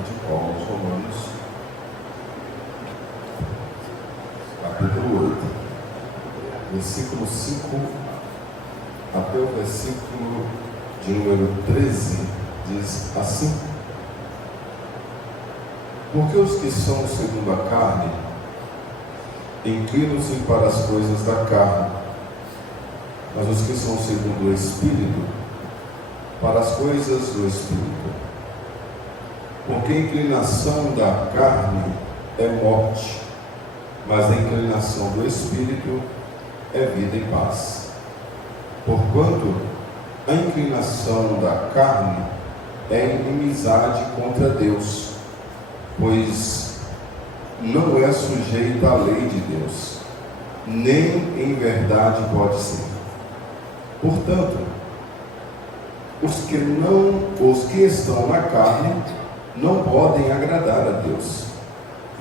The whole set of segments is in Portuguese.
carta de Paulo aos Romanos, capítulo 8, versículo 5 até o versículo de número 13, diz assim: porque os que são segundo a carne inclinam-se para as coisas da carne, mas os que são segundo o Espírito, para as coisas do Espírito. Porque a inclinação da carne é morte, mas a inclinação do Espírito é vida e paz. Porquanto a inclinação da carne é inimizade contra Deus, pois não é sujeita à lei de Deus, nem em verdade pode ser. Portanto, os que estão na carne não podem agradar a Deus.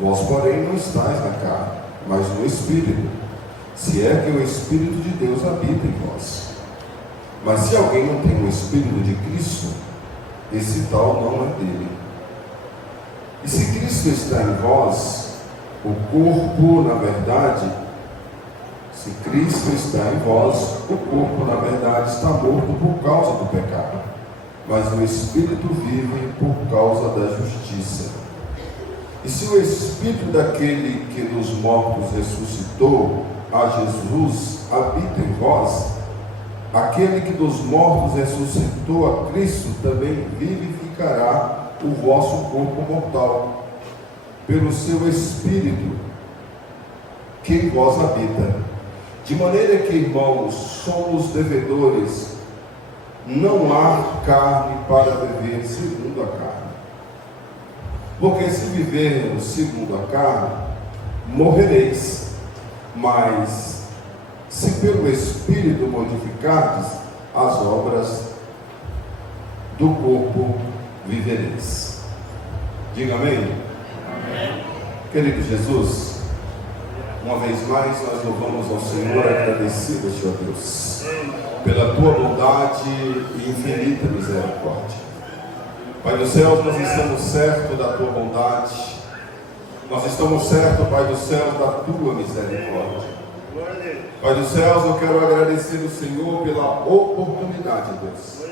Vós, porém, não estáis na carne, mas no Espírito, se é que o Espírito de Deus habita em vós. Mas se alguém não tem o Espírito de Cristo, esse tal não é dele. E se Cristo está em vós, o corpo, na verdade, se Cristo está em vós, o corpo, na verdade, está morto por causa do pecado, mas o Espírito vive por causa da justiça. E se o Espírito daquele que dos mortos ressuscitou a Jesus habita em vós, aquele que dos mortos ressuscitou a Cristo também vivificará o vosso corpo mortal, pelo seu Espírito que em vós habita. De maneira que, irmãos, somos devedores, não há carne para viver segundo a carne. Porque se vivermos segundo a carne, morrereis. Mas se pelo Espírito modificardes as obras do corpo, vivereis. Diga amém. Amém. Querido Jesus, uma vez mais nós louvamos ao Senhor, agradecidos, Senhor Deus, pela tua bondade e infinita misericórdia. Pai dos céus, nós estamos certos da tua bondade, nós estamos certos, Pai dos céus, da tua misericórdia. Pai dos céus, eu quero agradecer ao Senhor pela oportunidade, Deus,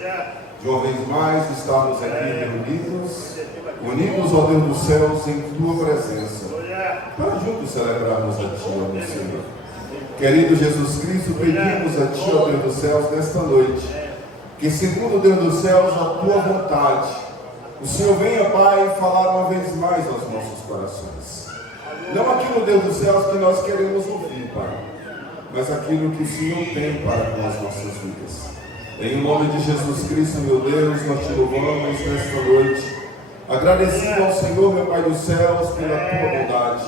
de uma vez mais estarmos aqui unidos, ó Deus dos céus, em tua presença, para juntos celebrarmos a ti, ó meu Senhor. Querido Jesus Cristo, pedimos a ti, ó Deus dos céus, nesta noite, que segundo Deus dos céus, a tua vontade, o Senhor venha, Pai, falar uma vez mais aos nossos corações. Não aquilo, Deus dos céus, que nós queremos ouvir, Pai, mas aquilo que o Senhor tem para com as nossas vidas. Em nome de Jesus Cristo, meu Deus, nós te louvamos nesta noite. Agradecido ao Senhor, meu Pai dos céus, pela tua bondade.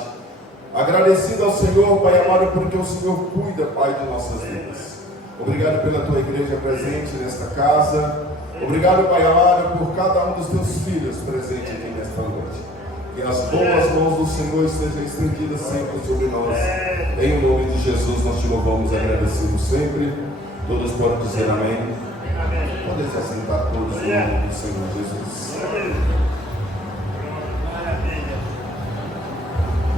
Agradecido ao Senhor, Pai amado, porque o Senhor cuida, Pai, de nossas vidas. Obrigado pela tua igreja presente nesta casa. Obrigado, Pai amado, por cada um dos teus filhos presentes aqui nesta noite. Que as boas mãos do Senhor estejam estendidas sempre sobre nós. Em nome de Jesus, nós te louvamos e agradecemos sempre. Todos podem dizer amém. Podem se assentar todos no nome do Senhor Jesus.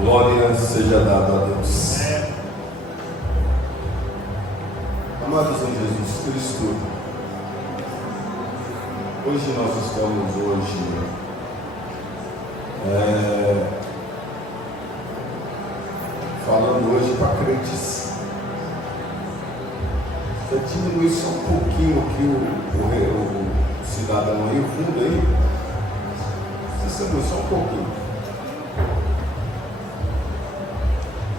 Glória seja dada a Deus. Amados em Jesus Cristo, hoje nós estamos falando hoje para crentes. Diminui só um pouquinho aqui o cidadão aí, o fundo aí. Você diminui só um pouquinho.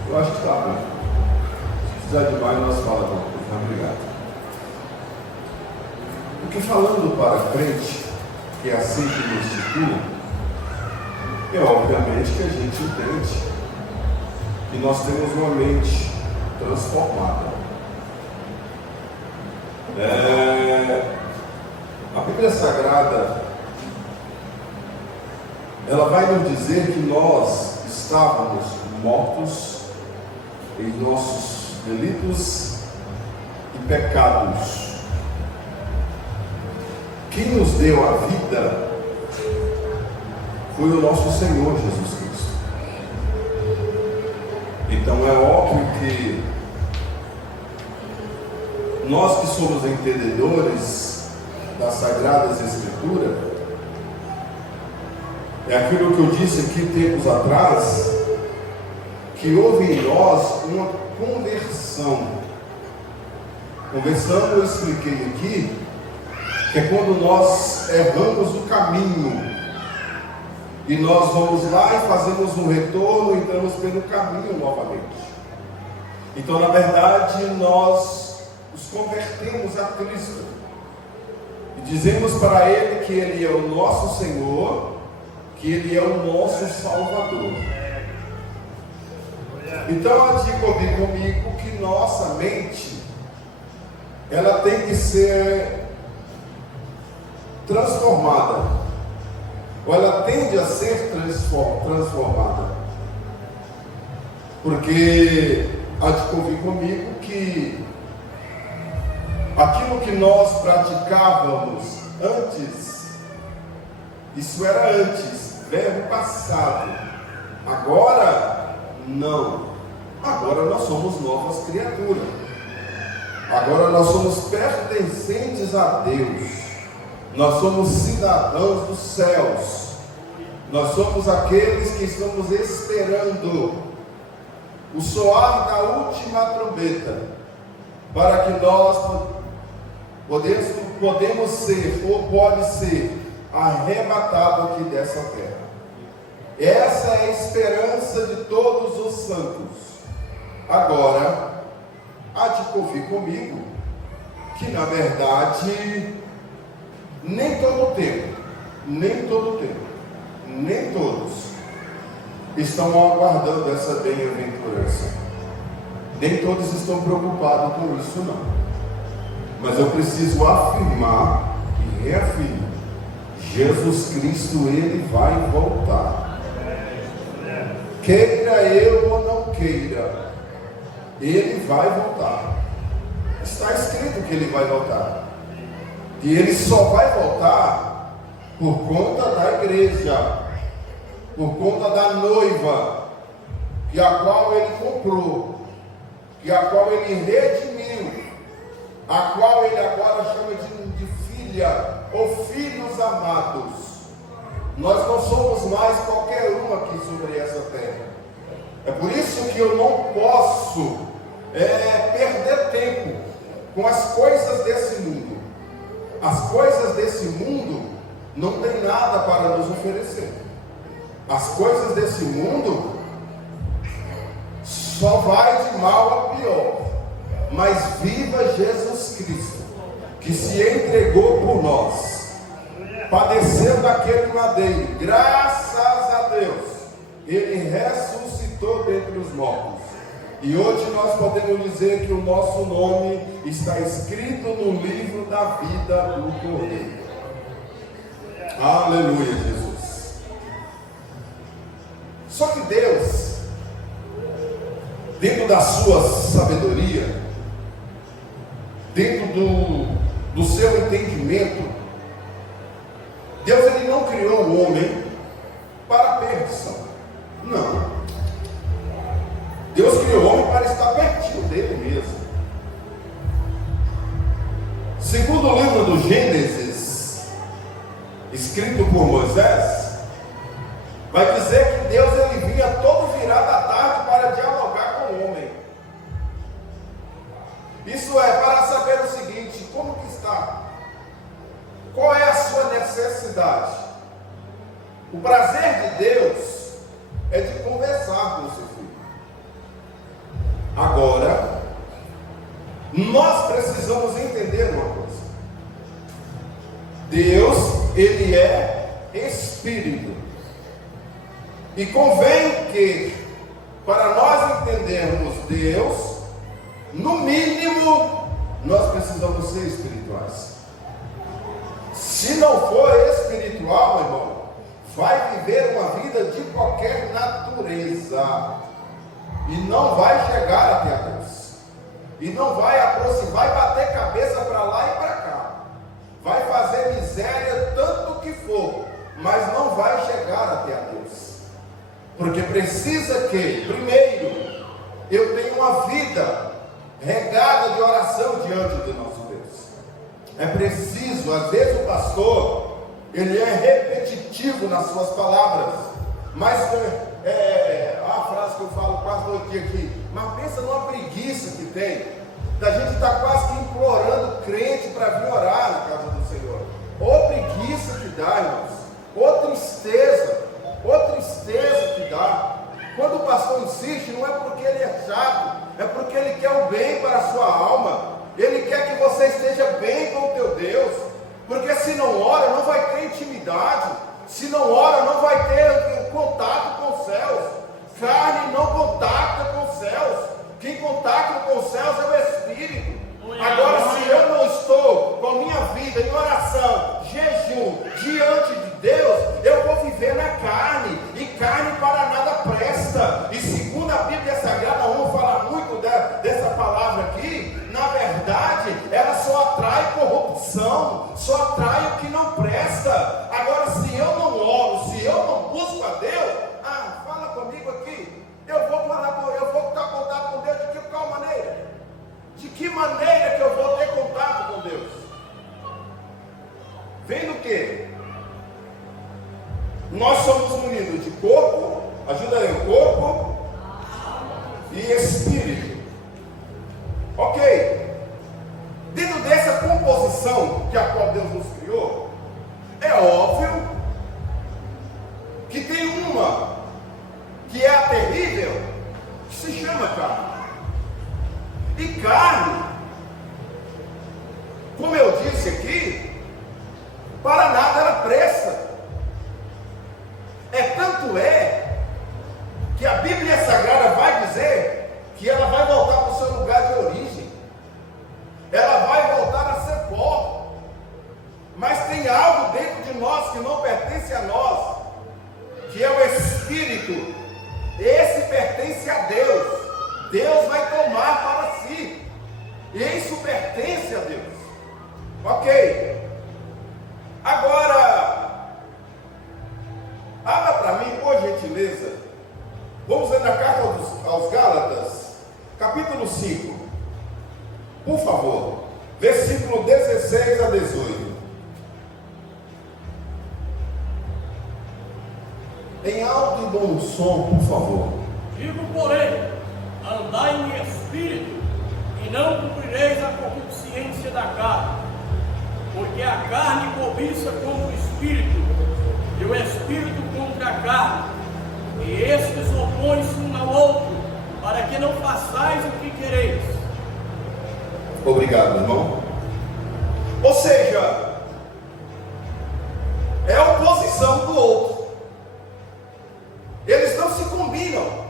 Eu acho que está bom. Se precisar de mais, nós falamos alguma coisa. Obrigado. Porque falando para crente, que é assim que nos institui, é obviamente que a gente entende que nós temos uma mente transformada. A Bíblia Sagrada, ela vai nos dizer que nós estávamos mortos em nossos delitos e pecados. Quem nos deu a vida foi o nosso Senhor Jesus Cristo. Então é óbvio que nós que somos entendedores das Sagradas Escrituras, é aquilo que eu disse aqui tempos atrás, que houve em nós uma conversão. Conversando, eu expliquei aqui, que é quando nós erramos o caminho, e nós vamos lá e fazemos um retorno, e entramos pelo caminho novamente. Então, na verdade, nós nos convertemos a Cristo, e dizemos para Ele que Ele é o nosso Senhor, que Ele é o nosso Salvador. Então, há de ouvir comigo que nossa mente, ela tem que ser transformada, ou ela tende a ser transformada, porque há de ouvir comigo que aquilo que nós praticávamos antes, isso era antes, verbo passado. Agora não, agora nós somos novas criaturas, agora nós somos pertencentes a Deus. Nós somos cidadãos dos céus. Nós somos aqueles que estamos esperando o soar da última trombeta, para que nós podemos ser, ou pode ser, arrebatado aqui dessa terra. Essa é a esperança de todos os santos. Agora, há de ouvir comigo que, na verdade, nem todo tempo, nem todos estão aguardando essa bem-aventurança. Nem todos estão preocupados com isso, não. Mas eu preciso afirmar e reafirmo: Jesus Cristo, Ele vai voltar. Queira eu ou não queira, Ele vai voltar. Está escrito que Ele vai voltar. E Ele só vai voltar por conta da igreja, por conta da noiva, que a qual Ele comprou, que a qual Ele redimiu, a qual Ele agora chama de filha ou filhos amados. Nós não somos mais qualquer um aqui sobre essa terra. É por isso que eu não posso perder tempo com as coisas desse mundo. As coisas desse mundo não tem nada para nos oferecer. As coisas desse mundo só vai de mal a pior. Mas viva Jesus Cristo, que se entregou por nós, padeceu daquele madeiro. Graças a Deus, Ele ressuscitou dentre os mortos. E hoje nós podemos dizer que o nosso nome está escrito no livro da vida do Cordeiro. Aleluia, Jesus. Só que Deus, dentro da sua sabedoria, dentro do seu entendimento, Deus ele não criou o homem para a perdição. Não. Deus criou o homem para estar pertinho dele mesmo. Segundo o livro do Gênesis, escrito por Moisés, vai dizer que Deus ele vinha todo virado à tarde para dialogar com o homem. Isso é, para saber o seguinte: como que está? Qual é a sua necessidade? O prazer de Deus é de conversar com o seu filho. Agora, nós precisamos entender uma coisa. Deus, Ele é Espírito. E convém que, para nós entendermos Deus, no mínimo, nós precisamos ser espirituais. Se não for espiritual, meu irmão, vai viver uma vida de qualquer natureza. E não vai chegar até a Deus. E não vai aproximar, vai bater cabeça para lá e para cá. Vai fazer miséria tanto que for, mas não vai chegar até a Deus, porque precisa que, primeiro, eu tenha uma vida regada de oração diante do nosso Deus. É preciso, às vezes o pastor, ele é repetitivo nas suas palavras, mas a frase que eu falo quase todo dia aqui, mas pensa numa preguiça que tem, da gente estar quase que implorando crente para vir orar na casa do Senhor. Ô preguiça que dá, irmãos, ô tristeza que dá. Quando o pastor insiste, não é porque ele é chato, é porque ele quer o bem para a sua alma, ele quer que você esteja bem com o teu Deus, porque se não ora, não vai ter intimidade, se não ora, não vai ter contato com os céus. Carne não contacta com os céus, quem contacta com os céus é o Espírito. Agora, se eu não estou com a minha vida em oração, jejum, diante de Deus, eu vou viver na carne, e carne para nada presta. E segundo a Bíblia Sagrada, vamos falar muito dessa palavra aqui, na verdade, ela só atrai corrupção, só atrai o que não presta. Agora, se eu não oro, se eu não busco a Deus, fala comigo aqui, eu vou ter contato com Deus de qual maneira? De que maneira que eu vou ter contato com Deus? Vem do quê? Nós somos munidos de corpo, ajuda aí, o corpo e espírito. Ok. Dentro dessa composição que a qual Deus nos criou, é óbvio que tem uma que é a terrível, que se chama carne. E carne, como eu disse aqui, para nada ela presta. Tanto é que a Bíblia Sagrada vai dizer que ela vai voltar para o seu lugar de origem, ela vai voltar a ser pó. Mas tem algo dentro de nós que não pertence a nós, que é o Espírito. Esse pertence a Deus. Deus vai tomar para si, e isso pertence a Deus. Ok. Agora, abra para mim, por gentileza, vamos ler na carta aos Gálatas, capítulo 5, por favor, versículo 16 a 18. Em alto e bom som, por favor. Digo, porém, andai em espírito, e não cumprireis a concupiscência da carne, porque a carne cobiça contra o espírito, e o espírito contra a carne, e estes opõem-se um ao outro, para que não façais o que quereis. Obrigado, irmão. Ou seja, é a oposição do outro. Eles não se combinam.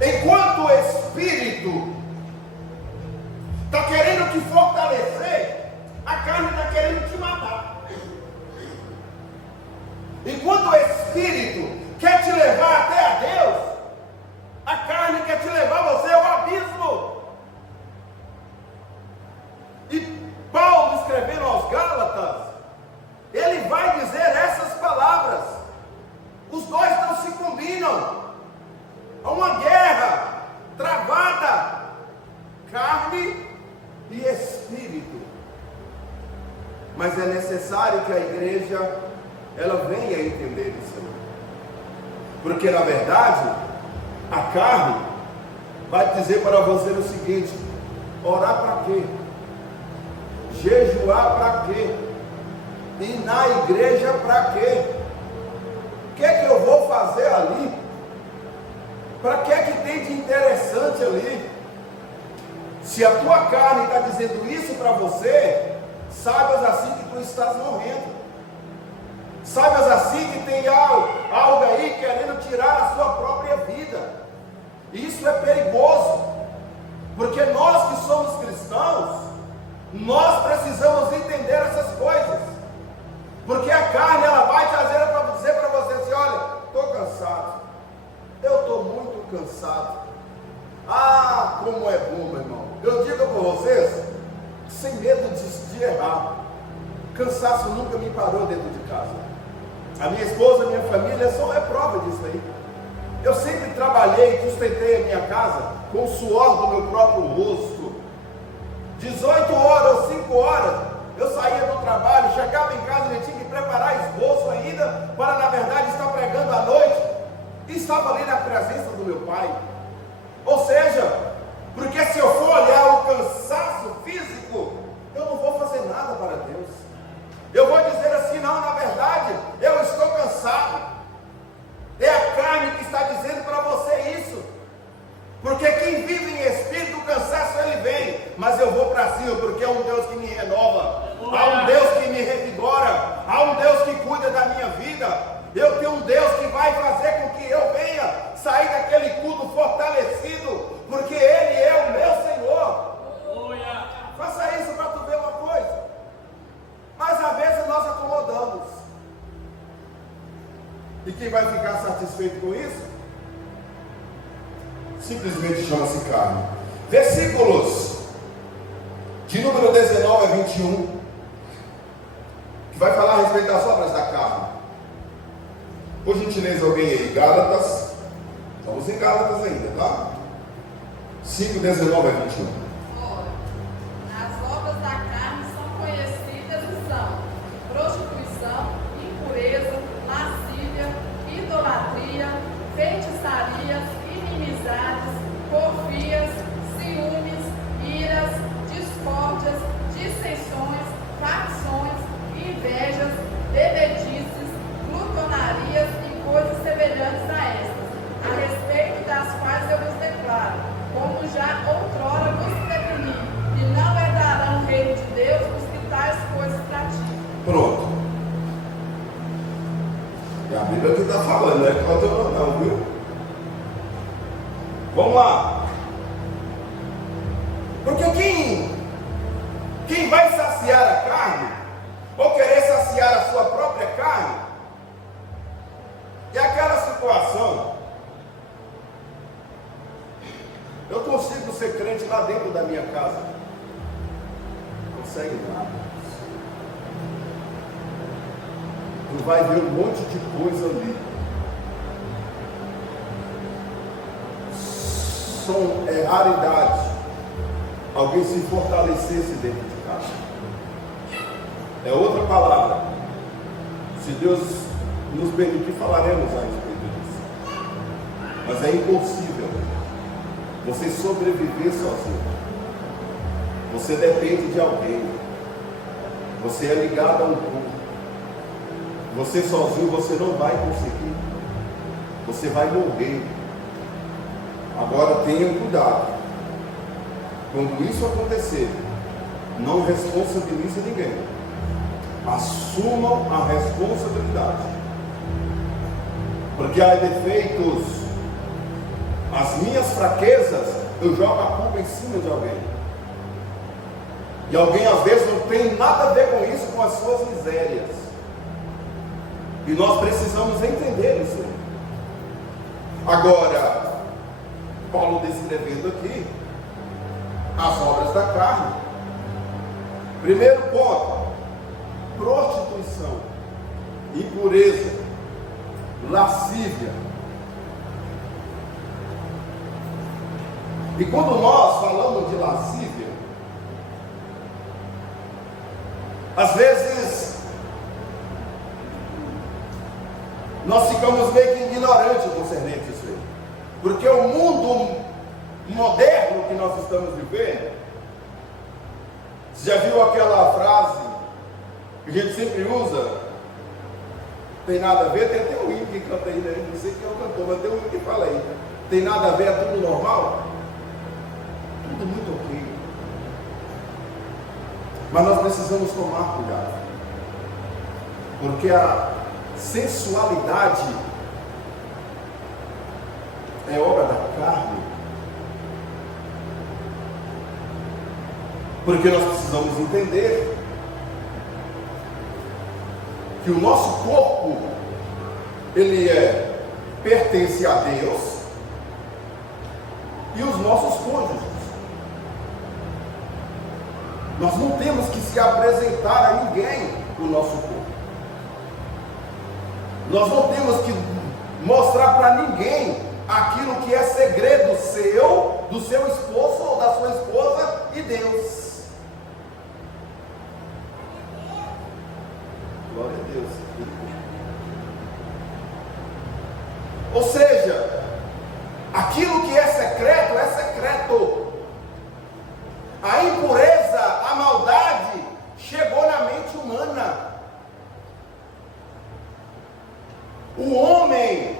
Enquanto o Espírito está querendo te fortalecer, a carne está querendo te matar. Enquanto o Espírito quer te levar até a Deus, a carne quer te levar você ao abismo. E Paulo, escrevendo aos Gálatas, ele vai dizer essas palavras. Os dois não se combinam. Há uma guerra travada, carne e espírito. Mas é necessário que a igreja ela venha a entender isso, porque na verdade a carne vai dizer para você o seguinte: orar para quê? Jejuar para quê? Ir na igreja para quê? O que é que eu vou fazer ali? Para que é que tem de interessante ali? Se a tua carne está dizendo isso para você, saibas assim que tu estás morrendo. Saibas assim que tem algo aí querendo tirar a sua própria vida. Isso é perigoso, porque nós que somos cristãos, nós precisamos entender essas coisas. Porque a carne ela vai dizer para você assim: olha, estou cansado. Eu estou muito cansado. Como é bom, meu irmão. Eu digo para vocês, sem medo de errar. cansaço nunca me parou dentro de casa. A minha esposa, a minha família só é prova disso aí. Eu sempre trabalhei, sustentei a minha casa com o suor do meu próprio rosto. 18 horas ou 5 horas, eu saía do trabalho, chegava em casa e tinha que preparar esboço ainda, para na verdade estar pregando à noite, e estava ali na presença do meu pai. Ou seja, porque se eu for olhar o cansaço físico, eu não vou fazer nada para Deus. Eu vou dizer assim, não, na verdade, eu estou cansado. É a carne que está dizendo para você isso. Porque quem vive em espírito, o cansaço ele vem. Mas eu vou para cima, porque é um Deus que me renova. Há um Deus que me revigora. Há um Deus que cuida da minha vida. Eu tenho um Deus que vai fazer com que eu venha sair daquele culto fortalecido. Porque Ele é o meu Senhor. Faça isso para tu ver uma coisa. Mas às vezes nós acomodamos. E quem vai ficar satisfeito com isso? Simplesmente chama-se carne. Versículos de número 19 a 21, que vai falar a respeito das obras da carne. Por gentileza, alguém aí, Gálatas. Estamos em Gálatas ainda, tá? 5, 19 a 21. As obras da carne são conhecidas e são prostituição, impureza, lascívia, idolatria, feitiçarias, inimizades, porfias, ciúmes, iras, discórdias, dissensões, facções, invejas, bebedices, glutonarias e coisas semelhantes a estas, a respeito das quais eu vos declaro, como já outrora vos preveni, que não herdarão o reino de Deus os que tais coisas praticam. Pronto. E a Bíblia que está falando, não é contra não, viu? Vamos lá. Porque quem vai saciar a carne, ou querer saciar a sua própria carne, é aquela situação. Eu consigo ser crente lá dentro da minha casa. Consegue nada. Tu vai ver um monte de coisa ali. É raridade alguém se fortalecesse dentro de casa. É outra palavra. Se Deus nos permitir, falaremos a respeito disso. Mas é impossível você sobreviver sozinho. Você depende de alguém. Você é ligado a um grupo. Você sozinho você não vai conseguir. Você vai morrer. Agora tenham cuidado. Quando isso acontecer, não responsabilize ninguém. Assumam a responsabilidade. Porque há defeitos, as minhas fraquezas, eu jogo a culpa em cima de alguém. E alguém às vezes não tem nada a ver com isso, com as suas misérias. E nós precisamos entender isso. Agora, Paulo descrevendo aqui as obras da carne. Primeiro ponto: prostituição, impureza, lascívia. E quando nós falamos de lascívia, às vezes nós ficamos meio que ignorantes concernente isso aí. Porque o mundo moderno que nós estamos vivendo, você já viu aquela frase que a gente sempre usa? Tem nada a ver, tem até um hino que canta aí, né? Não sei quem é o cantor, mas tem um hino que fala aí. Tem nada a ver, é tudo normal? Tudo muito ok. Mas nós precisamos tomar cuidado. Porque a sensualidade é obra da carne. Porque nós precisamos entender que o nosso corpo, ele pertence a Deus e os nossos cônjuges. Nós não temos que se apresentar a ninguém o nosso corpo. Nós não temos que mostrar para ninguém aquilo que é segredo seu, do seu esposo ou da sua esposa e Deus. Glória a Deus. Ou seja, aquilo que é secreto é secreto. A impureza, a maldade chegou na mente humana. O homem,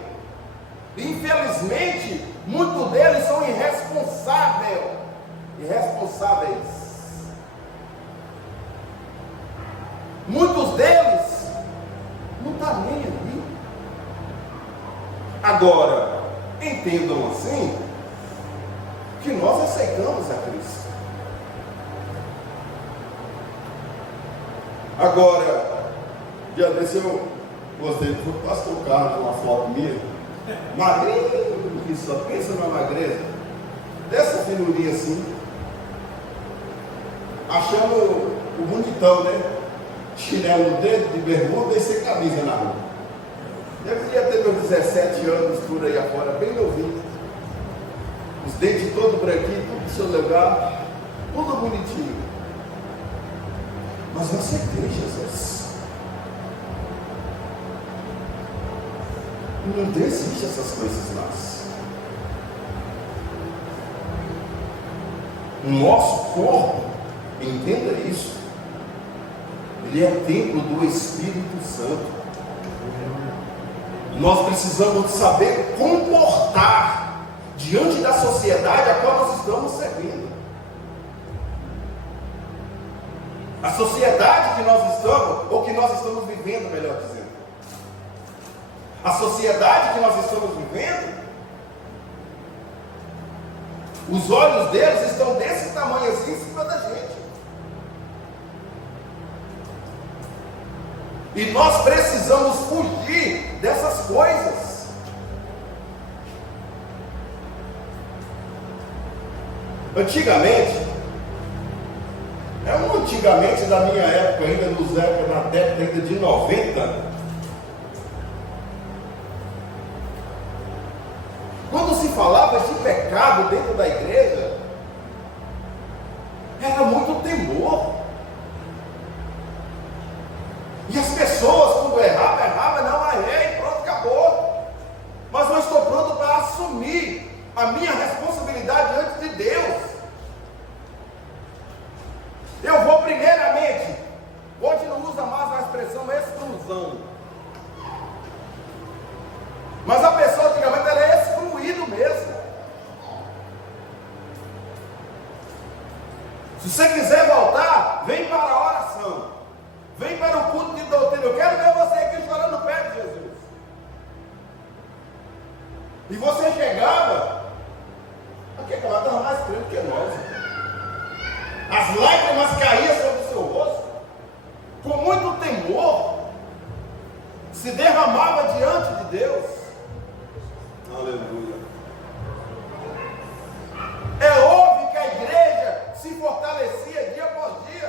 infelizmente, muitos deles são irresponsáveis. Muitos deles não estão nem aí. Agora, entendam assim, que nós aceitamos a Cristo. Agora, dia desse eu gostei, foi o pastor Carlos, uma foto minha, magrinho, que só pensa na magreza, dessa finurinha assim, achando o bonitão, né? Chinelo no dedo, de bermuda e sem camisa na rua. Deveria ter meus 17 anos por aí afora, bem novinho. Os dentes todos branquinhos, tudo do seu lugar, tudo bonitinho. Mas eu aceitei Jesus. Não existe essas coisas mais. O nosso corpo, entenda isso, ele é templo do Espírito Santo. Nós precisamos saber comportar diante da sociedade a qual nós estamos servindo. A sociedade que nós estamos, ou que nós estamos vivendo, melhor dizendo. A sociedade que nós estamos vivendo, os olhos deles estão desse tamanho assim em cima da gente. E nós precisamos fugir dessas coisas. Antigamente da minha época, ainda na década ainda de 90, quando se falava de pecado dentro da igreja, era muito temor. E as pessoas, quando errava, não, errei, pronto, acabou. Mas eu estou pronto para assumir a minha responsabilidade diante de Deus. Eu vou primeiramente, hoje não usa mais a expressão exclusão. Mas a pessoa antigamente era excluído mesmo. Se você quiser voltar, vem para a oração. Vem para o culto de doutrina. Eu quero ver você aqui chorando perto de Jesus. E você chegava, aquele camarada estava mais crente que nós. As lágrimas caíam sobre o seu rosto, com muito temor, se derramava diante de Deus. Aleluia. É óbvio que a igreja se fortalecia dia após dia.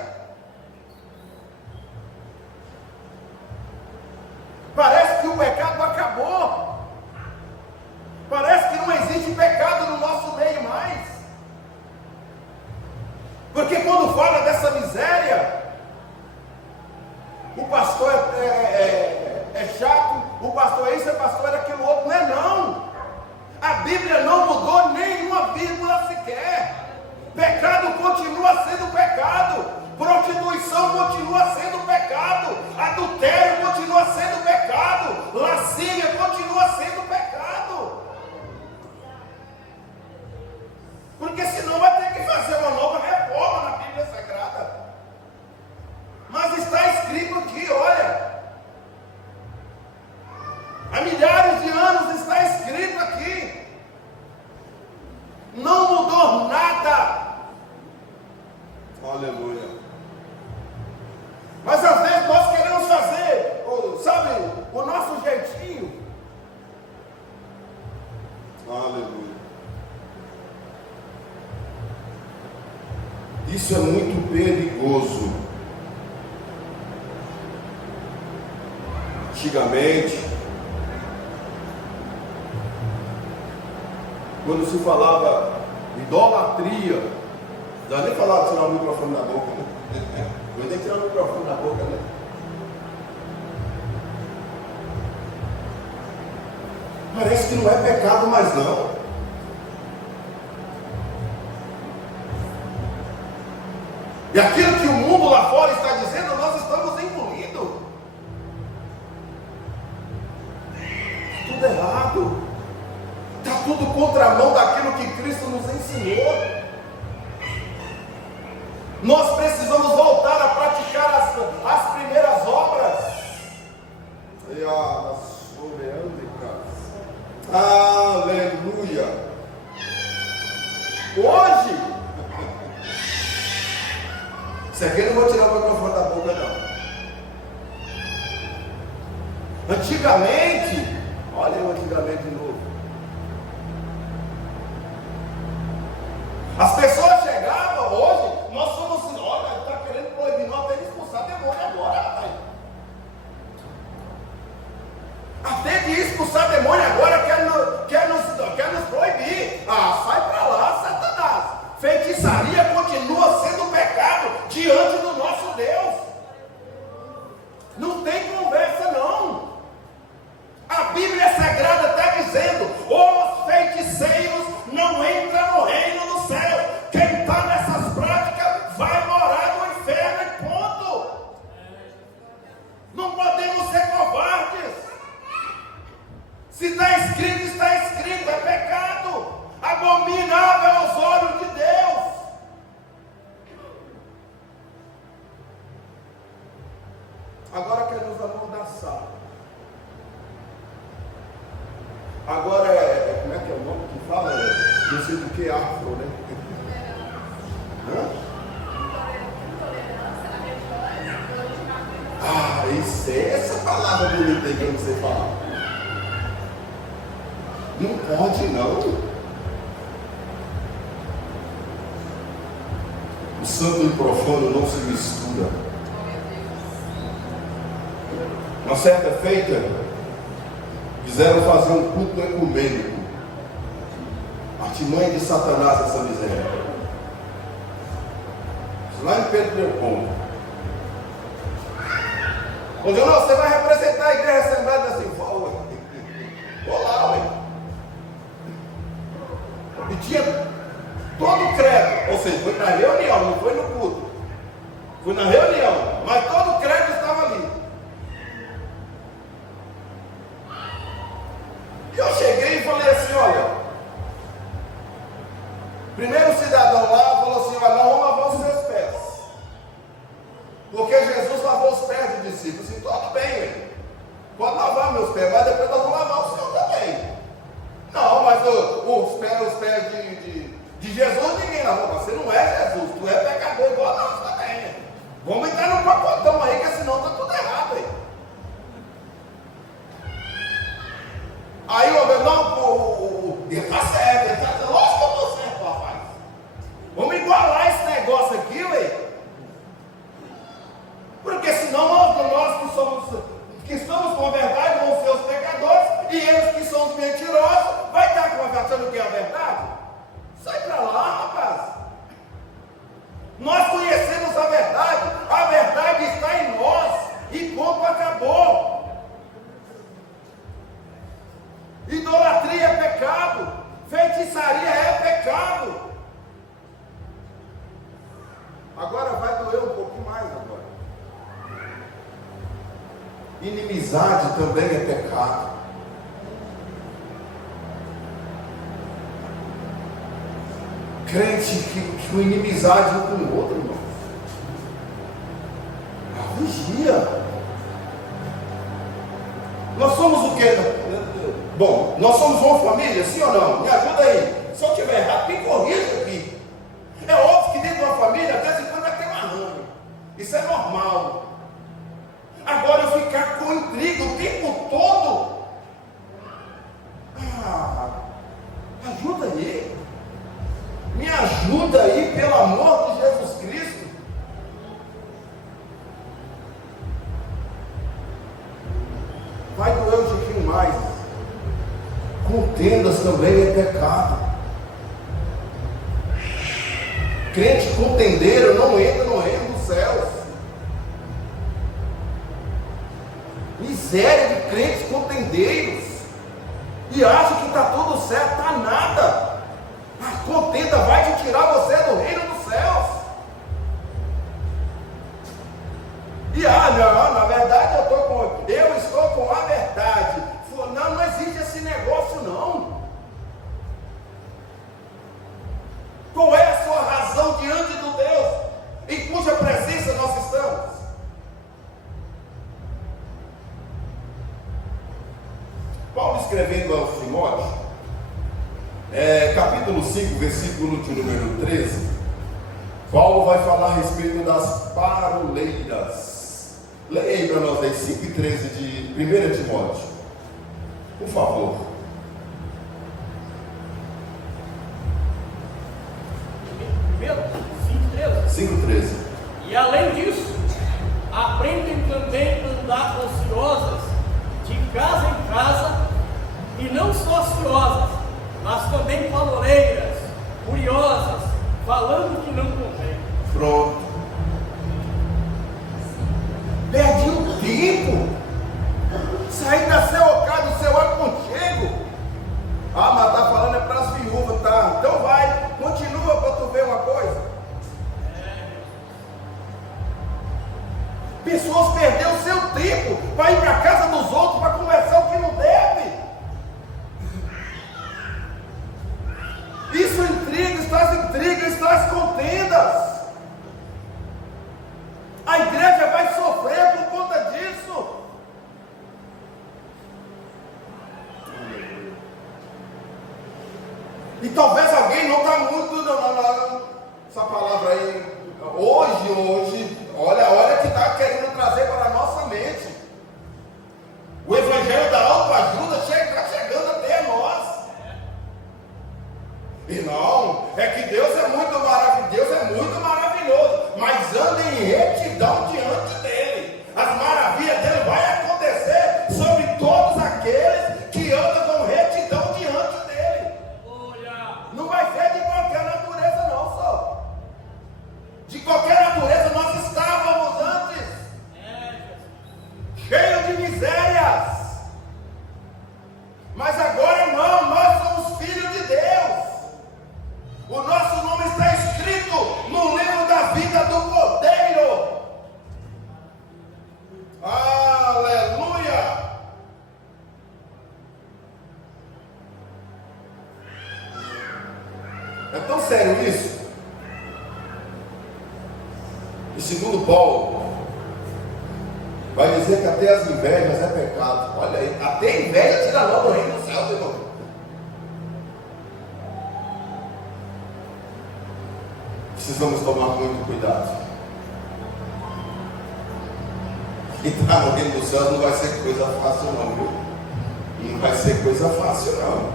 Parece que o pecado acabou. Parece que não existe pecado no nosso meio mais. Porque quando fala dessa miséria, o pastor é chato, o pastor é isso, o pastor é aquilo outro. Não é não. A Bíblia não mudou nenhuma vírgula sequer. Pecado continua sendo pecado. Prostituição continua sendo pecado. Adultério continua sendo pecado. Lascívia continua sendo pecado. Porque senão vai ter que fazer uma nova reforma na Bíblia Sagrada. Mas está escrito aqui, olha. Há milhares de anos está escrito aqui. Não mudou nada. Aleluia. Mas às vezes nós queremos fazer, sabe, o nosso jeitinho. Aleluia. Isso é muito perigoso. Antigamente, quando se falava idolatria, não nem falava de tirar o microfone da boca, né? Eu nem tirar o microfone da boca, né? Parece que não é pecado mais não. E aquilo que o mundo lá fora está dizendo, nós estamos engolindo. Tudo errado. Está tudo contramão daquilo que Cristo nos ensinou. Nós precisamos voltar a praticar as primeiras obras. Aleluia. Hoje, isso aqui eu não vou tirar o microfone da boca não. Antigamente, olha eu antigamente de novo. As pessoas chegavam, hoje, nós somos assim, olha, está querendo proibir nós até de expulsar demônio agora, rapaz. Até de expulsar demônio agora quer nos proibir. Ah, sai para lá, Satanás. Feitiçaria continua sendo pecado diante do nosso Deus. Não tem conversa não. A Bíblia Sagrada está dizendo: os feiticeiros não entram no reino do céu. Quem está nessas práticas vai morar no inferno e ponto. Não podemos ser covardes. Se está escrito, é pecado, abominável aos olhos de Deus. Agora quer nos amordaçar. Agora como é que é o nome que fala? Não sei do que, afro, né? Isso é essa palavra bonita aí que eu não sei falar. Não pode não. O santo e o profano não se mistura. Uma certa feita, quiseram fazer um culto ecumênico. Artimanha de Satanás essa miséria. Lá em Pedro Leopoldo. Onde você vai representar a igreja Assembleia assim, vou lá, ué. E tinha todo o credo, ou seja, foi na reunião, não foi no culto. Foi na reunião, mas todo o credo estava ali. E eu cheguei e falei assim, olha, primeiro cidadão lá falou assim, olha, nós vamos lavar os seus pés. Porque Jesus lavou os pés dos discípulos. E tudo bem, velho. Pode lavar meus pés, mas depois nós vamos lavar o seu também. Não, mas os pés de Jesus ninguém lavou. Você não é Jesus, tu é pecador igual a nós também. Vamos entrar no pacotão aí, que senão está tudo errado aí. Aí o meu não, ele está certo, ele está dizendo, lógico que eu estou certo, rapaz. Vamos igualar esse negócio aqui, ué. Porque senão nós que estamos com a verdade vão ser os pecadores, e eles que são os mentirosos vai estar conversando o que é a verdade. Sai para lá, rapaz. Nós conhecemos a verdade está em nós, e ponto, acabou. Idolatria é pecado, feitiçaria é pecado. Agora vai doer um pouquinho mais agora. Inimizade também é pecado. Crente que o inimizade um com o outro, irmão. Vigia. Nós somos o quê? Bom, nós somos uma família, sim ou não? Me ajuda aí. Se eu estiver errado, me corrija aqui. É óbvio que dentro de uma família, de vez em quando vai ter um arranjo. Isso é normal. Agora eu ficar com intriga o tempo todo. Ajuda aí. Me ajuda aí, pelo amor de Jesus Cristo. vai doer um pouquinho mais. Contendas também é pecado. Crente contendeiro não entra no reino dos céus. Miséria de crentes contendeiros. E acha que está tudo certo, está nada. A contenda vai te tirar você do reino dos céus. E não, na verdade eu estou com a verdade. Não existe esse negócio não. Qual é a sua razão diante do Deus em cuja presença nós estamos? Paulo escrevendo aos Timóteo, capítulo 5, versículo de número 13, Paulo vai falar a respeito das paroleiras. Leia aí para nós aí 5 e 13 de 1 Timóteo, por favor. 5:13. E além disso, aprendem também a andar ociosas, de casa em casa, e não só ociosas, mas também faloreiras, curiosas, falando que não convém. Pronto. Perdi o tempo. Sair da seu ocado, do seu aconchego. Mas está falando é para as viúvas, tá? Então vai, continua para tu ver uma coisa. Pessoas perderam o seu tempo para ir para a casa dos outros para conversar o que não deve. Isso intrigas, traz contendas. A igreja vai sofrer por conta disso. E talvez alguém não está muito essa palavra aí. Hoje, olha que está querendo trazer para a nossa mente. O evangelho da autoajuda está chegando até nós. E não, é que Deus é muito maravilhoso, mas anda em retidão diante dele. As maravilhas dele vai acontecer sobre todos aqueles que andam com retidão diante dele. Não vai ser de qualquer natureza não, só. De qualquer natureza nós estávamos antes, cheios de misérias. Mas agora não, nós somos filhos de Deus. O nosso nome está escrito no livro da vida do Cordeiro. Aleluia! É tão sério isso? E segundo Paulo, vai dizer que até as invejas é pecado. Olha aí, até a inveja tira logo o reino do céu, irmão. Precisamos tomar muito cuidado. Entrar no reino dos céus não vai ser coisa fácil não, viu? Não vai ser coisa fácil não.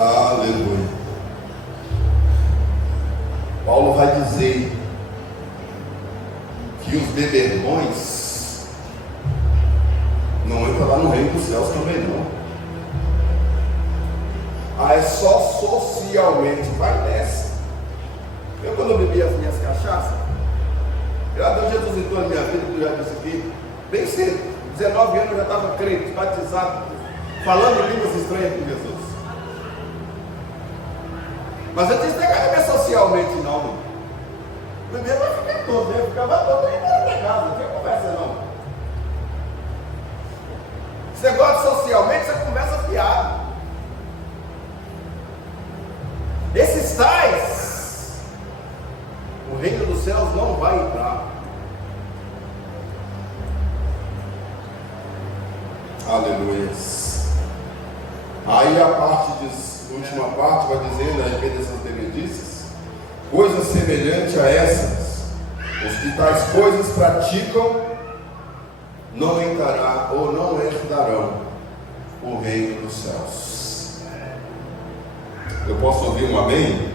Aleluia. Paulo vai dizer que os beberrões não entram lá no reino dos céus também não. É só socialmente, vai nessa. Eu quando eu bebi as minhas cachaças, Deus Jesus entrou na minha vida, como eu já disse aqui, bem cedo, 19 anos eu já estava crente, batizado, falando em línguas estranhas com Jesus. Mas eu disse, não é socialmente não, mano. Primeiro eu fiquei todo, eu ficava todo aí embora da casa, não tinha conversa não. Esse negócio socialmente, você conversa fiado. Esses tais, o reino dos céus não vai entrar. Aleluia. Aí a última parte vai dizendo a respeito dessas bebedices, coisas semelhantes a essas, os que tais coisas praticam, não entrará ou não herdarão o reino dos céus. Eu posso ouvir um amém?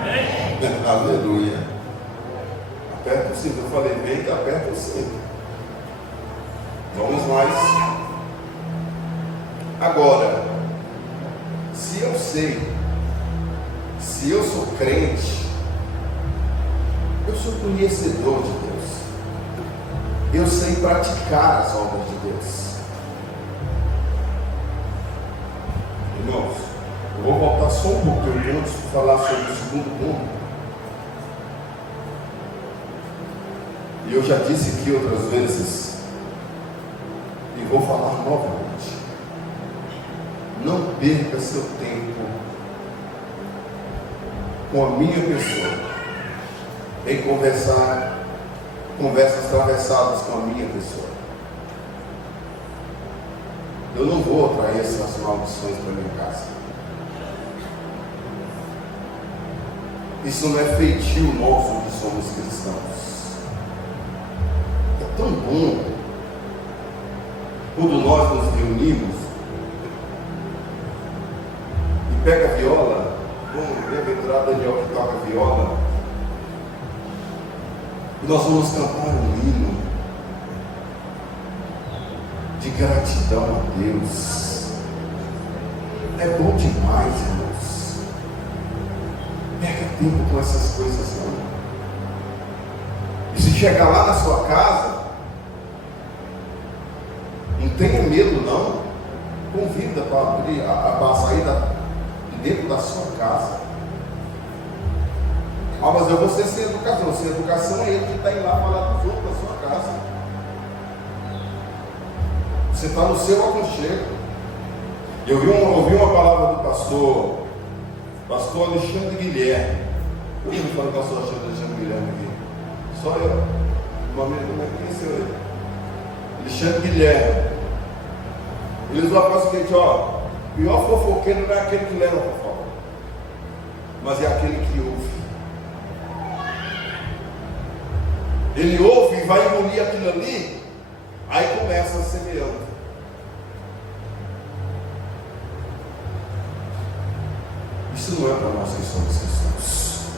Amém. Aleluia. Aperta o cinto. Eu falei bem que aperta o cinto. Vamos mais. Agora, se eu sei, se eu sou crente, eu sou conhecedor de Deus, eu sei praticar as obras de Deus. Irmãos, eu vou voltar só um pouquinho antes de falar sobre o segundo ponto. E eu já disse aqui outras vezes, e vou falar novamente. Não perca seu tempo com a minha pessoa em conversas atravessadas com a minha pessoa. Eu não vou atrair essas maldições para minha casa. Isso não é feitio nosso que somos cristãos. É tão bom quando nós nos reunimos e pega a viola, bem-aventurado Daniel que toca viola, e nós vamos cantar um hino de gratidão a Deus. É bom demais, irmãos. Perca tempo com essas coisas não. E se chegar lá na sua casa, não tenha medo não. Convida para sair de dentro da sua casa. Ah, mas eu vou ser sem educação. Sem educação é ele que está indo lá falar dos outros da sua casa. Você está no seu aconchego. Eu ouvi uma palavra do pastor Alexandre Guilherme. Eu não falo pastor Alexandre Guilherme aqui. Só eu. Uma amiga não conheceu ele. Alexandre Guilherme. Ele diz uma coisa seguinte, ó. O pior fofoqueiro não é aquele que leva a fofoca, mas é aquele que ouve. Ele ouve e vai engolir aquilo ali, aí começa a semeando. Isso não é para nós que somos cristãos.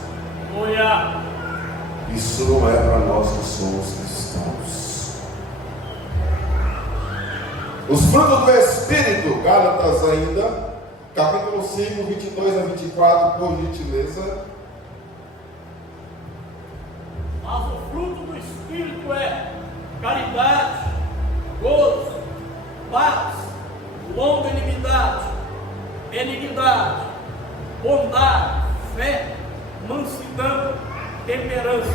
Isso não é para nós que somos cristãos. Os frutos do Espírito, Gálatas ainda, capítulo 5, 22 a 24, por gentileza. Mas o fruto do Espírito é caridade, gozo, paz, longanimidade, benignidade, bondade, fé, mansidão, temperança.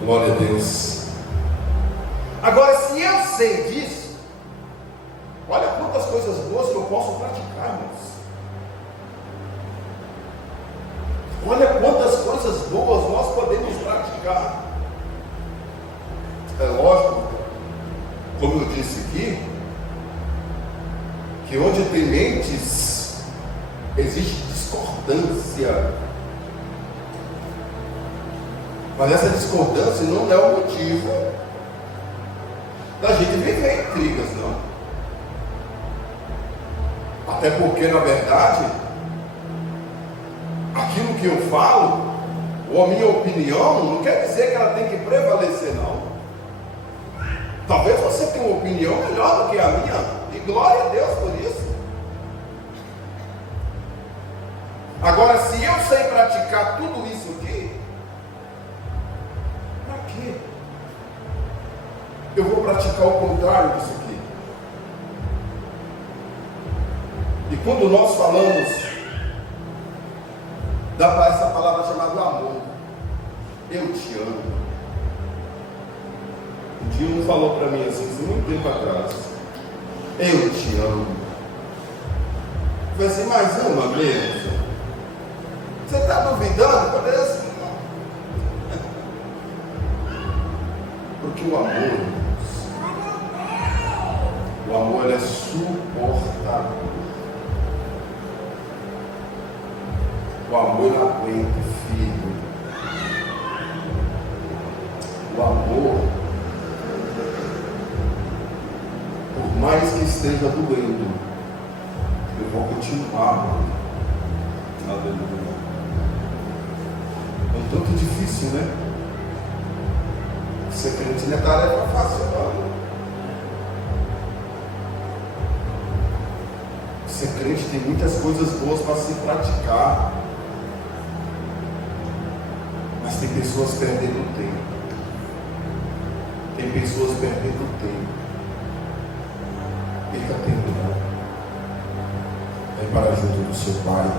Glória a Deus. Agora, se eu sei disso, olha quantas coisas boas que eu posso praticar, irmãos. Olha quantas coisas boas nós podemos praticar. É lógico, como eu disse aqui, que onde tem mentes, existe discordância. Mas essa discordância não é o motivo da gente viver intrigas, não. Até porque, na verdade, aquilo que eu falo, ou a minha opinião, não quer dizer que ela tem que prevalecer, não. Talvez você tenha uma opinião melhor do que a minha, e glória a Deus por isso. Agora, se eu sei praticar tudo isso aqui, para quê? Eu vou praticar o contrário disso aqui. E quando nós falamos, dá para essa palavra chamada amor. Eu te amo. Um dia um falou para mim assim, muito tempo atrás. Eu te amo. Eu falei assim, mas ama mesmo? Você está duvidando? Parece? Porque o amor ele é suportador. O amor não aguenta filho. O amor, por mais que esteja doendo, eu vou continuar. Aleluia. É um tanto difícil, né? Ser crente não é tarefa fácil, não. Ser crente tem muitas coisas boas para se praticar, mas tem pessoas perdendo tempo. Tem pessoas perdendo tempo. Perca tempo não. Vem para junto do seu Pai.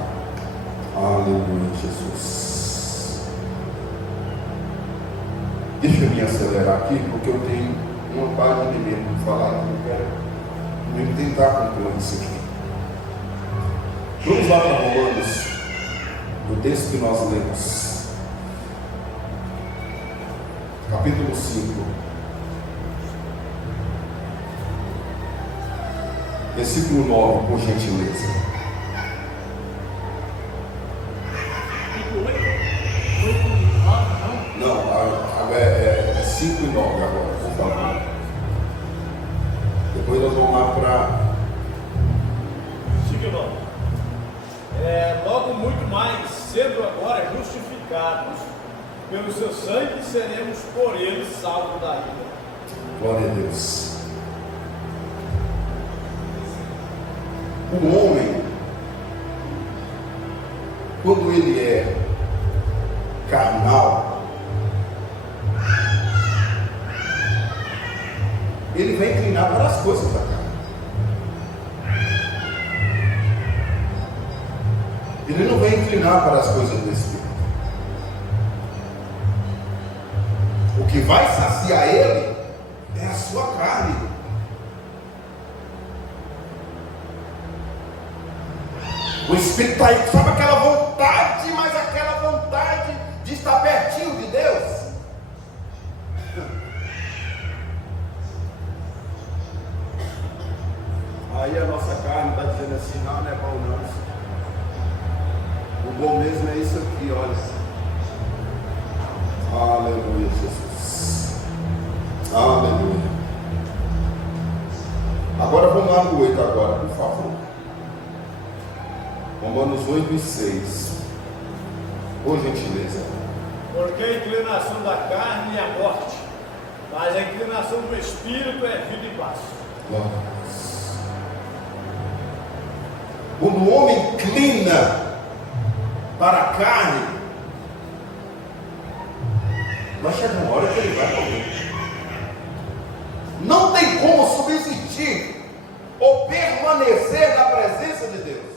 Aleluia, Jesus. Deixa eu me acelerar aqui, porque eu tenho uma página de mesmo para falar que eu quero mesmo tentar concluir isso aqui. Vamos lá para Romanos, o texto que nós lemos, capítulo 5, versículo 9, por gentileza. Não, é 5 e 9 agora, por favor. Depois nós vamos lá para 5 e 9. Logo muito mais, sendo agora justificados pelo seu sangue, seremos por ele salvos da ira. Glória a Deus. O homem, quando ele é carnal, ele vai inclinar para as coisas da carne. Ele não vai inclinar para as coisas do Espírito. O que vai saciar ele é a sua carne. O Espírito está aí, sabe aquela vontade, mas aquela vontade de estar pertinho de Deus. Aí a nossa carne está dizendo assim, não é bom não. O bom mesmo é isso aqui, olha. Aleluia, Jesus. Aleluia. Agora vamos lá no 8 agora, por favor. Romanos 8 e 6. Por gentileza. Porque a inclinação da carne é a morte, mas a inclinação do Espírito é vida e paz. Glória a Deus. Quando o homem inclina para a carne, vai chegar uma hora que ele vai morrer. Não tem como subsistir ou permanecer na presença de Deus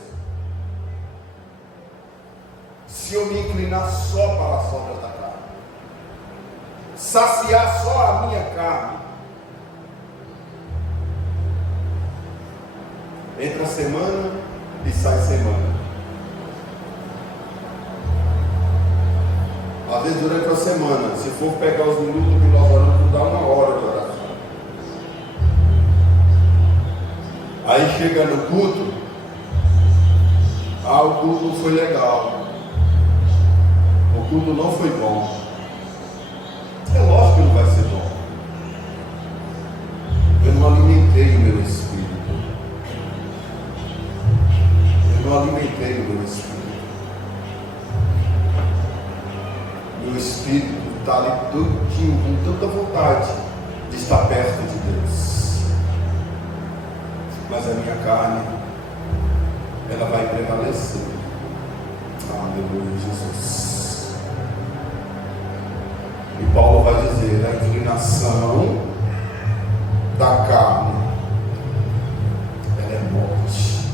se eu me inclinar só para as obras da carne, saciar só a minha carne. Entra semana e sai semana. Às vezes durante a semana, se for pegar os minutos que nós oramos, dá 1 hora de oração. Aí chega no culto, o culto não foi legal, o culto não foi bom. É lógico que não vai ser bom. Eu não alimentei o meu espírito. Eu não alimentei o meu espírito. Meu espírito está ali todinho, com tanta vontade de estar perto de Deus. Mas a minha carne, ela vai prevalecer. Aleluia, Jesus. E Paulo vai dizer, a inclinação da carne, ela é morte.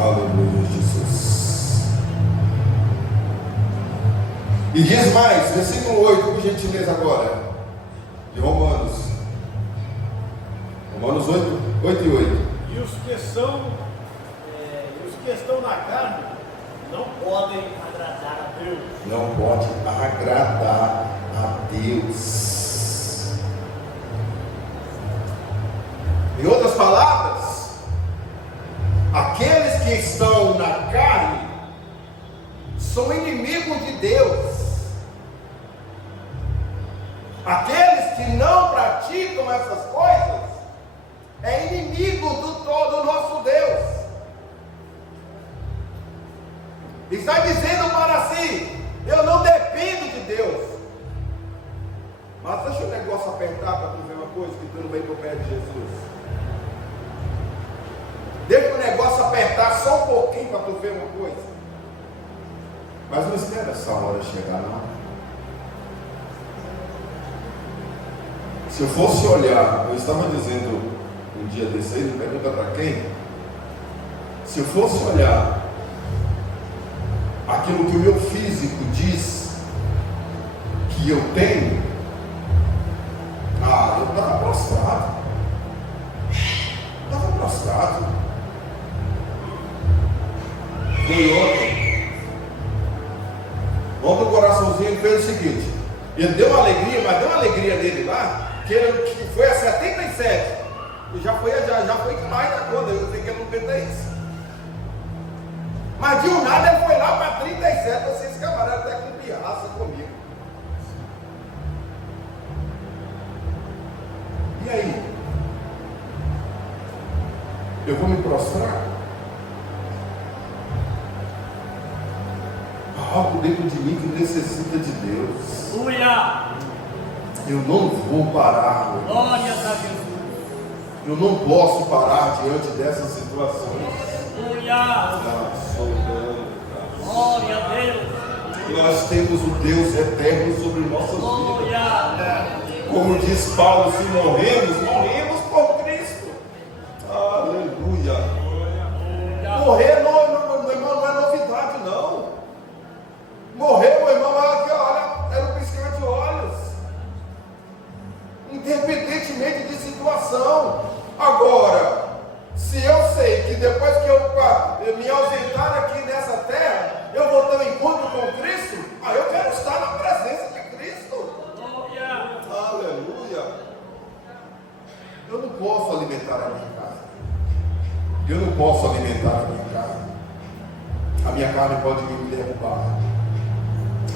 Aleluia, Jesus. E diz mais, versículo 8, por gentileza agora, de Romanos 8 e 8. E os que estão na carne não podem agradar a Deus. Não pode agradar a Deus. Em outras palavras, aqueles que estão na carne são inimigos de Deus. Aqueles que não praticam essas coisas é inimigo do todo nosso Deus. Está dizendo para si, eu não dependo de Deus. Mas deixa o negócio apertar para tu ver uma coisa, que tu não vem para o pé de Jesus. o negócio apertar só um pouquinho para tu ver uma coisa. Mas não espera essa hora chegar, não. Se eu fosse olhar, eu estava dizendo um dia desse aí, não pergunta para quem. Se eu fosse olhar aquilo que o meu físico diz que eu tenho, eu estava prostrado. Estava prostrado. Foi ontem. Ontem o coraçãozinho ele fez o seguinte. Ele deu uma alegria, mas deu uma alegria dele lá, que foi a 77. E já foi demais da conta. Eu sei que ele não pensa isso. Mas de um nada ele foi lá para 37. Vocês camaradas até com pirraça comigo. E aí? Eu vou me prostrar? Há algo dentro de mim que necessita de Deus. Aleluia! Eu não vou parar. Glórias a Jesus. Eu não posso parar diante dessas situações. Aleluia! Glória a Deus. Nós temos o Deus eterno sobre nossas vidas. Glória! Como diz Paulo, se morremos por Cristo. Aleluia. Morrer, meu irmão, não é novidade, não. Morrer, meu irmão, era um piscar de olhos. Independentemente de situação. Agora, se eu sei que depois que eu me ausentar aqui nessa terra, eu vou ter um encontro com Cristo, eu quero estar na presença de Cristo. Aleluia. Eu não posso alimentar a minha carne. Eu não posso alimentar a minha carne. A minha carne pode me derrubar.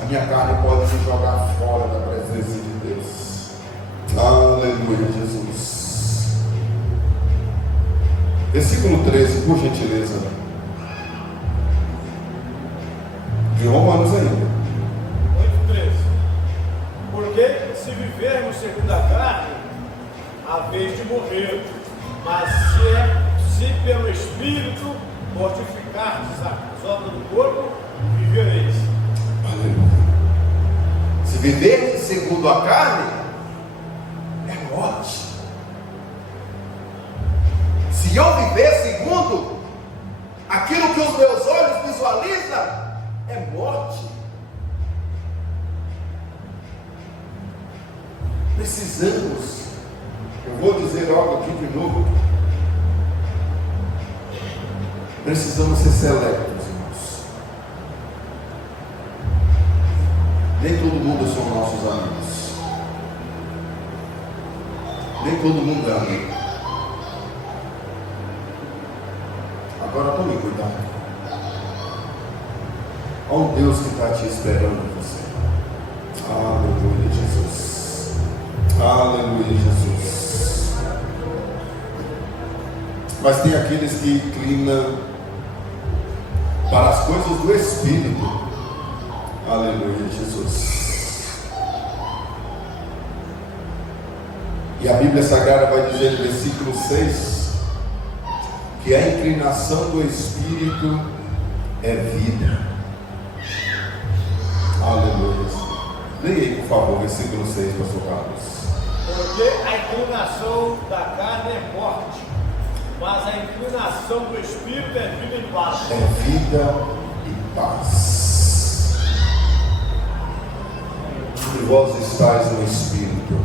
A minha carne pode me jogar fora da presença de Deus. Aleluia, Jesus. Versículo 13, por gentileza. De Romanos ainda. 8:13. Porque se vivermos segundo a carne, há vez de morrer. Mas se pelo Espírito mortificardes as obras do corpo, vivereis. Aleluia. Se viver segundo a carne, é morte. Se eu viver segundo aquilo que os meus olhos visualizam, é morte. Precisamos, eu vou dizer algo aqui de novo, precisamos ser seletos, irmãos. Nem todo mundo são nossos amigos. Nem todo mundo é amigo. Agora tome cuidado. Há um Deus que está te esperando você. Aleluia, Jesus. Aleluia, Jesus. Mas tem aqueles que inclinam para as coisas do Espírito. Aleluia, Jesus. E a Bíblia Sagrada vai dizer no versículo 6 que a inclinação do Espírito é vida. Aleluia. Leia aí, por favor, versículo 6, pastor Carlos. Porque a inclinação da carne é morte, mas a inclinação do Espírito é vida e paz. É vida e paz. E vós estáis no Espírito.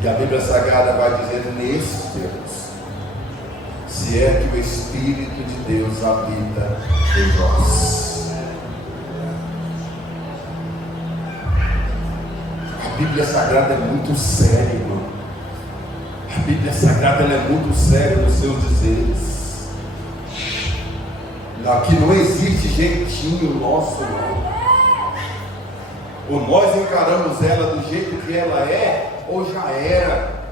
E a Bíblia Sagrada vai dizer nesses termos: se é que o Espírito de Deus habita em vós. A Bíblia Sagrada é muito séria, irmão. A Bíblia Sagrada ela é muito séria nos seus dizeres. Aqui não existe jeitinho nosso, não. Ou nós encaramos ela do jeito que ela é, ou já era.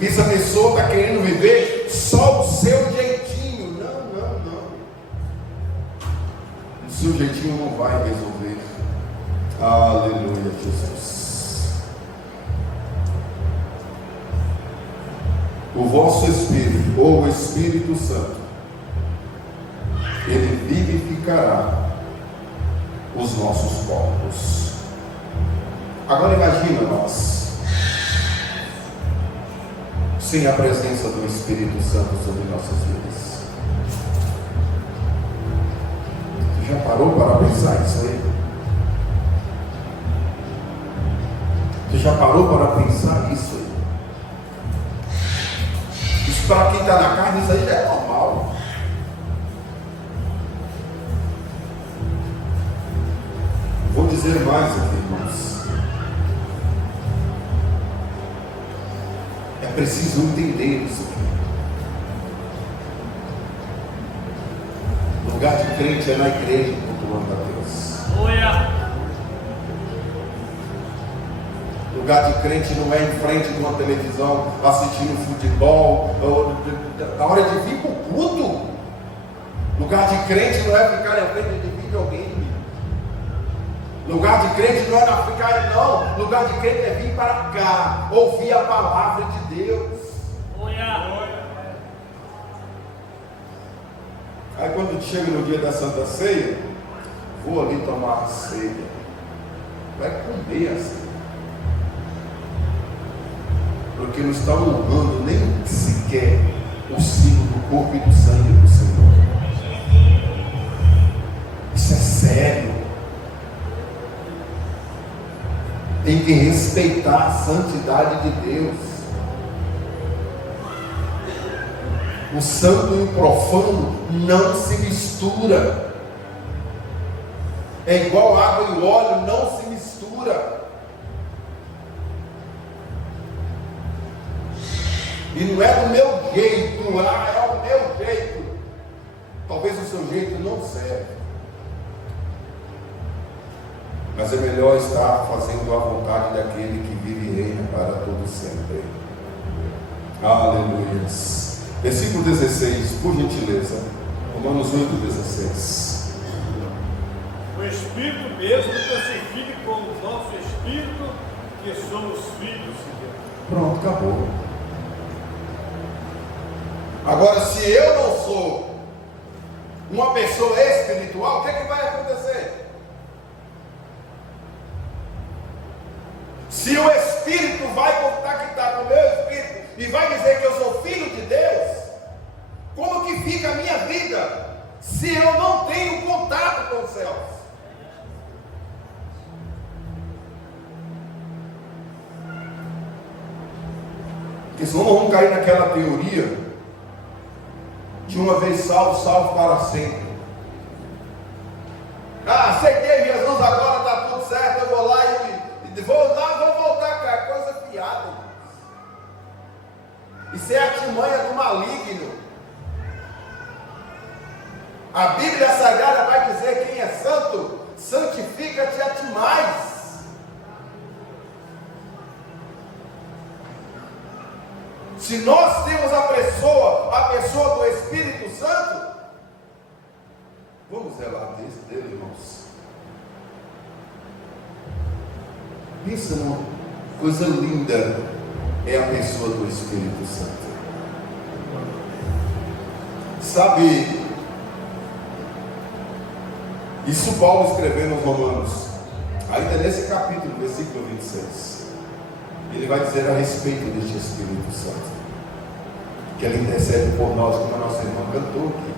Essa pessoa está querendo viver só o seu jeitinho. Não. O seu jeitinho não vai resolver. Aleluia, Jesus. o vosso Espírito, ou o Espírito Santo, ele vivificará os nossos corpos. Agora imagina nós, sem a presença do Espírito Santo sobre nossas vidas. Você já parou para pensar isso aí? Você já parou para pensar isso aí? Isso para quem está na carne, isso aí já é normal. Vou dizer mais aqui, irmãos. É preciso entender isso aqui. O lugar de crente é na igreja, cultuando a Deus. Aleluia. Lugar de crente não é em frente de uma televisão assistindo futebol, na hora de vir para o culto. Lugar de crente não é ficar em frente de videogame. Lugar de crente não é ficar, não. Lugar de crente é vir para cá, ouvir a palavra de Deus. Aí quando chega no dia da Santa Ceia, vou ali tomar a ceia. Vai comer a ceia. Porque não está honrando nem sequer o símbolo do corpo e do sangue do Senhor. Isso é sério. Tem que respeitar a santidade de Deus. O santo e o profano não se mistura. É igual água e óleo, não se mistura. E não é do meu jeito, é o meu jeito. Talvez o seu jeito não serve. Mas é melhor estar fazendo a vontade daquele que vive e reina para todo sempre. Aleluia. Versículo 16, por gentileza. Romanos 8:16. O Espírito mesmo testifica com o nosso Espírito que somos filhos de Deus. Pronto, acabou. Agora, se eu não sou uma pessoa espiritual, o que é que vai acontecer? Se o Espírito vai contactar com o meu Espírito e vai dizer que eu sou filho de Deus, como que fica a minha vida se eu não tenho contato com os céus? Porque senão nós vamos cair naquela teoria de uma vez salvo, salvo para sempre. Aceitei Jesus, agora está tudo certo, eu vou lá e vou voltar, cara, coisa fiada. Isso é a artimanha do maligno. A Bíblia Sagrada vai dizer: quem é santo, santifica-te a ti mais. Se nós temos a pessoa do Espírito Santo, vamos zelar dele, irmãos. Pensa numa coisa linda, é a pessoa do Espírito Santo. Sabe, isso Paulo escreveu nos Romanos, ainda nesse capítulo, versículo 26. Ele vai dizer a respeito deste Espírito Santo, que ele intercede por nós, como a nossa irmã cantou aqui,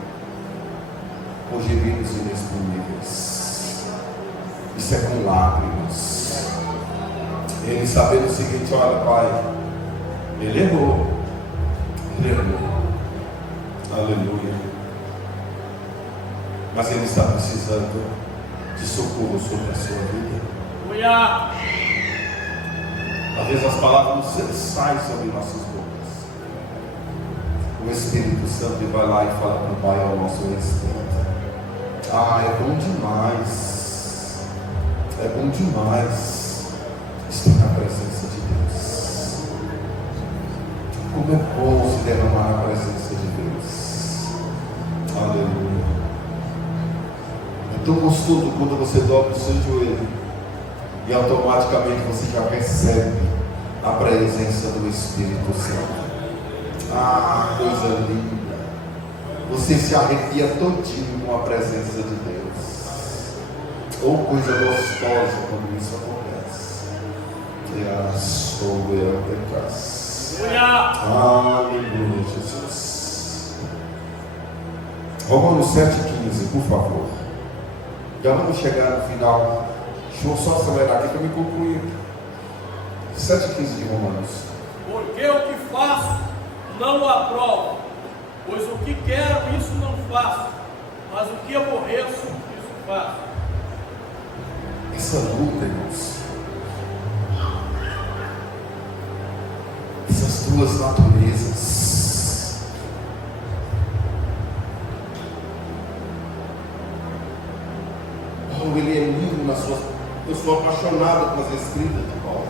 por gemidos inexprimíveis. Isso é com lágrimas. Ele sabendo o seguinte: olha, Pai, ele errou. Aleluia. Mas ele está precisando de socorro sobre a sua vida. Aleluia. Às vezes as palavras não saem sobre nossas bocas. O Espírito Santo vai lá e fala para o Pai ao nosso respeito. É bom demais. É bom demais estar na presença de Deus. Como é bom se derramar na presença de Deus. Aleluia. É tão gostoso quando você dobra o seu joelho e automaticamente você já percebe a presença do Espírito Santo. Ah, coisa linda. Você se arrepia todinho com a presença de Deus. Ou coisa gostosa quando isso acontece. Aleluia, Jesus. Romanos 7,15, por favor. Já vamos chegar no final. Deixa eu só acelerar aqui para me concluir. 7,15 de Romanos. Porque o que faço não o aprovo, pois o que quero, isso não faço, mas o que aborreço, isso faço. Essa luta, irmãos, essas duas naturezas, Paulo, ele é lindo na sua. Eu sou apaixonado com as escritas de Paulo.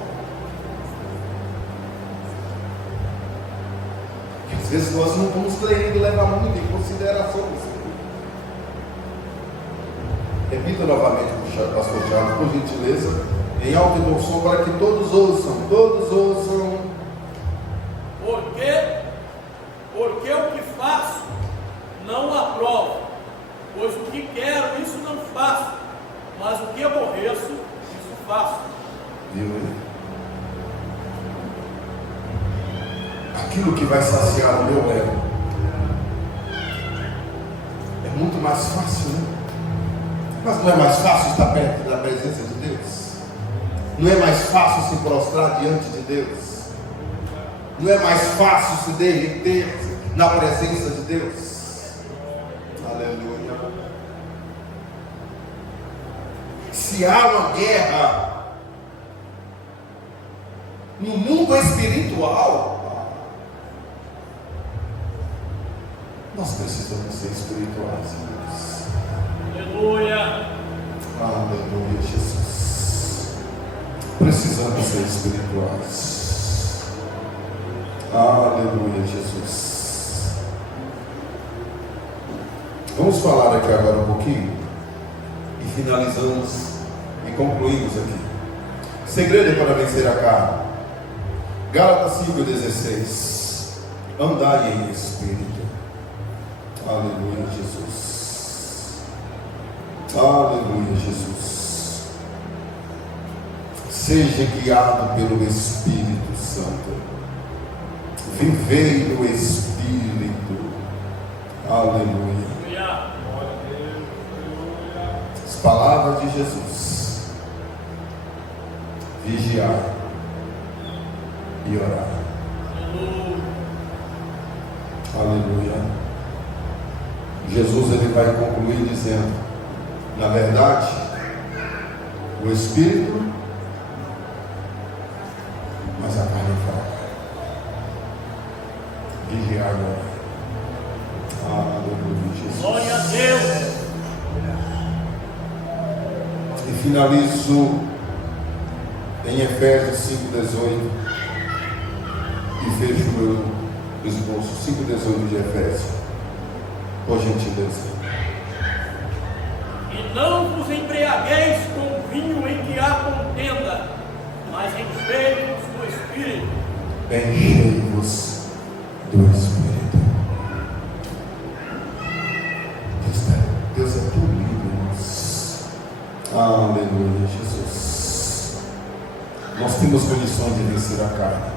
Às vezes nós não vamos querendo levar muito em consideração isso. Repita novamente para o pastor Thiago, por gentileza, em alto e bom som, para que todos ouçam, Porque o que faço não o aprovo, pois o que quero, isso não faço, mas o que aborreço, isso faço. Viu aí? Aquilo que vai saciar o meu ego é muito mais fácil, né? Mas não é mais fácil estar perto da presença de Deus? Não é mais fácil se prostrar diante de Deus? Não é mais fácil se derreter na presença de Deus? Aleluia. Se há uma guerra no mundo espiritual, nós precisamos ser espirituais, irmãos. Aleluia. Aleluia, Jesus. Precisamos ser espirituais. Aleluia, Jesus. Vamos falar aqui agora um pouquinho e finalizamos e concluímos aqui. Segredo para vencer a carne. Gálatas 5,16. Andai em espírito. Aleluia, Jesus. Aleluia, Jesus. Seja guiado pelo Espírito Santo. Vivei no Espírito. Aleluia. As palavras de Jesus. Vigiar e orar. Aleluia. Jesus ele vai concluir dizendo: na verdade, o Espírito, mas a carne é fraca. Vigiar e orar. Aleluia, Jesus. Glória a Deus. E finalizo em Efésios 5,18 e fecho o meu esboço. 5,18 de Efésios, por gentileza. E não vos embriagueis com vinho em que há contenda, mas enchei-vos do Espírito. Enchei-vos do Espírito. Deus é tão lindo, irmãos. Aleluia, Jesus. Nós temos condições de vencer a carne,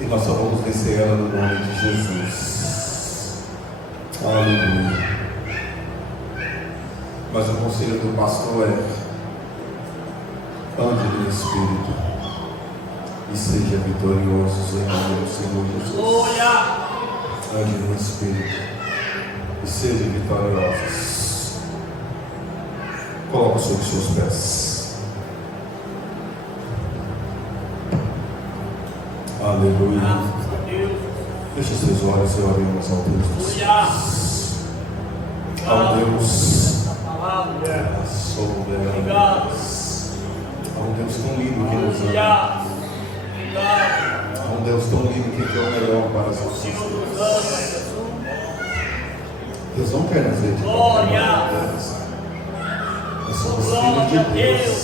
e nós só vamos vencer ela no nome de Jesus. Aleluia. Mas o conselho do pastor é: ande no Espírito e seja vitorioso em nome do Senhor Jesus. Glória. Ande no Espírito e seja vitoriosos. Coloque sobre os seus pés. Aleluia. Graças a Deus. Feche seus olhos e oremos ao Deus dos céus. Ao Deus. Palavra. Soberano. Obrigado. Ao Deus tão lindo que nos ama. Obrigado. Ao Deus tão lindo que quer o melhor para as nossas Senhor nos vidas. ama, Jesus. Deus não quer nos ver de Glória. qualquer maneira. Nós somos Glória filhos de a Deus. Deus.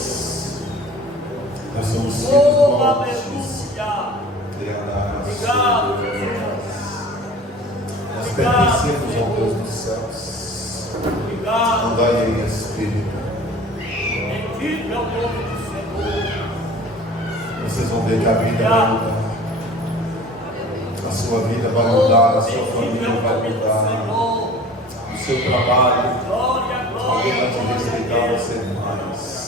Nós somos filhos Oh, do Altíssimo. aleluia. poder andar na Obrigado, sua Jesus. Nós pertencemos ao Deus dos céus. Obrigado. Andai em espírito. Bendito é o nome do Senhor. Vocês vão ver que a vida vai mudar. A sua vida vai mudar, a sua família vai mudar. O seu trabalho, Glória, alguém vai te glória, respeitar glória. você mais.